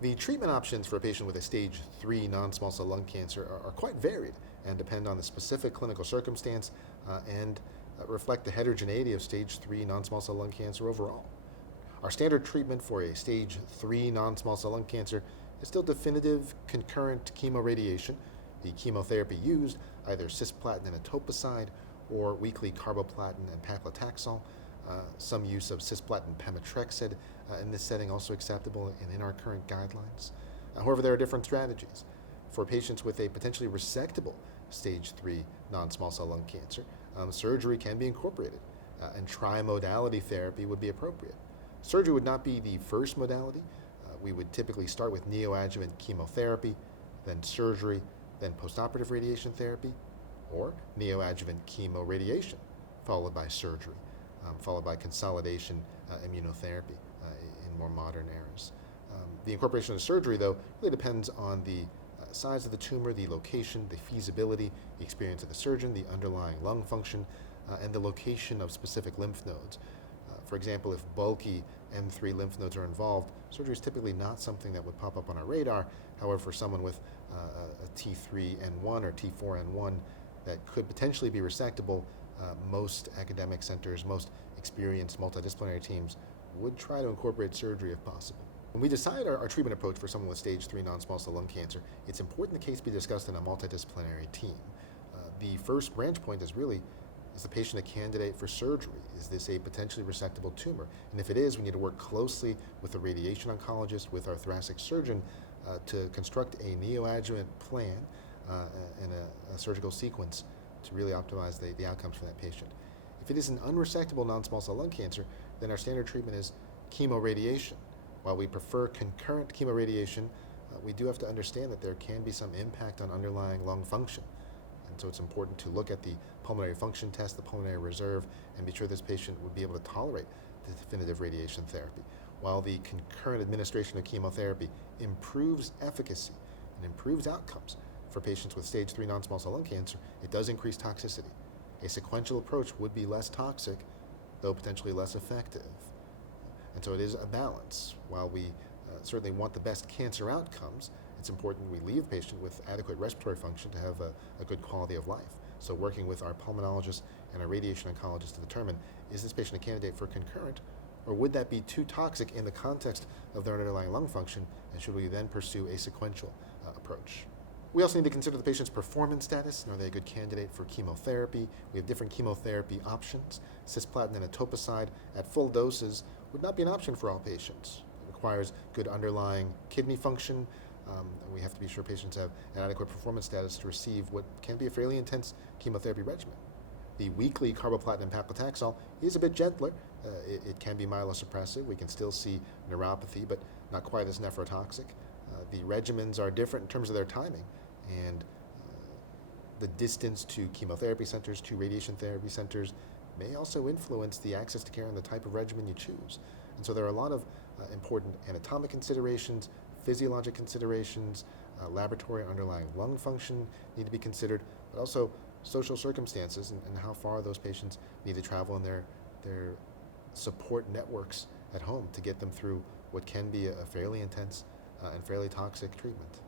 The treatment options for a patient with a stage 3 non-small cell lung cancer are quite varied and depend on the specific clinical circumstance and reflect the heterogeneity of stage 3 non-small cell lung cancer overall. Our standard treatment for a stage 3 non-small cell lung cancer is still definitive concurrent chemoradiation. The chemotherapy used, either cisplatin and etoposide or weekly carboplatin and paclitaxel. Some use of cisplatin pemetrexed in this setting also acceptable and in our current guidelines. However, there are different strategies. For patients with a potentially resectable stage 3 non-small cell lung cancer, surgery can be incorporated, and trimodality therapy would be appropriate. Surgery would not be the first modality. We would typically start with neoadjuvant chemotherapy, then surgery, then postoperative radiation therapy, or neoadjuvant chemoradiation, followed by surgery, followed by consolidation immunotherapy in more modern eras. The incorporation of surgery, though, really depends on the size of the tumor, the location, the feasibility, the experience of the surgeon, the underlying lung function, and the location of specific lymph nodes. For example, if bulky M3 lymph nodes are involved, surgery is typically not something that would pop up on our radar. However, for someone with a T3N1 or T4N1 that could potentially be resectable, most academic centers, most experienced multidisciplinary teams would try to incorporate surgery if possible. When we decide our treatment approach for someone with stage 3 non-small cell lung cancer, it's important the case be discussed in a multidisciplinary team. The first branch point is really, is the patient a candidate for surgery? Is this a potentially resectable tumor? And if it is, we need to work closely with the radiation oncologist, with our thoracic surgeon, to construct a neoadjuvant plan and a surgical sequence to really optimize the outcomes for that patient. If it is an unresectable non-small cell lung cancer, then our standard treatment is chemoradiation. While we prefer concurrent chemoradiation, we do have to understand that there can be some impact on underlying lung function. And so it's important to look at the pulmonary function test, the pulmonary reserve, and be sure this patient would be able to tolerate the definitive radiation therapy. While the concurrent administration of chemotherapy improves efficacy and improves outcomes for patients with stage 3 non-small cell lung cancer, it does increase toxicity. A sequential approach would be less toxic, though potentially less effective. And so it is a balance. While we certainly want the best cancer outcomes, it's important we leave the patient with adequate respiratory function to have a good quality of life. So working with our pulmonologist and our radiation oncologist to determine, is this patient a candidate for concurrent, or would that be too toxic in the context of their underlying lung function, and should we then pursue a sequential approach? We also need to consider the patient's performance status. Are they a good candidate for chemotherapy? We have different chemotherapy options. Cisplatin and etoposide at full doses would not be an option for all patients. It requires good underlying kidney function. We have to be sure patients have an adequate performance status to receive what can be a fairly intense chemotherapy regimen. The weekly carboplatin and paclitaxel is a bit gentler. It can be myelosuppressive. We can still see neuropathy, but not quite as nephrotoxic. The regimens are different in terms of their timing, and the distance to chemotherapy centers, to radiation therapy centers, may also influence the access to care and the type of regimen you choose. And so there are a lot of important anatomic considerations, physiologic considerations, laboratory underlying lung function need to be considered, but also social circumstances and how far those patients need to travel in their support networks at home to get them through what can be a fairly intense and fairly toxic treatment.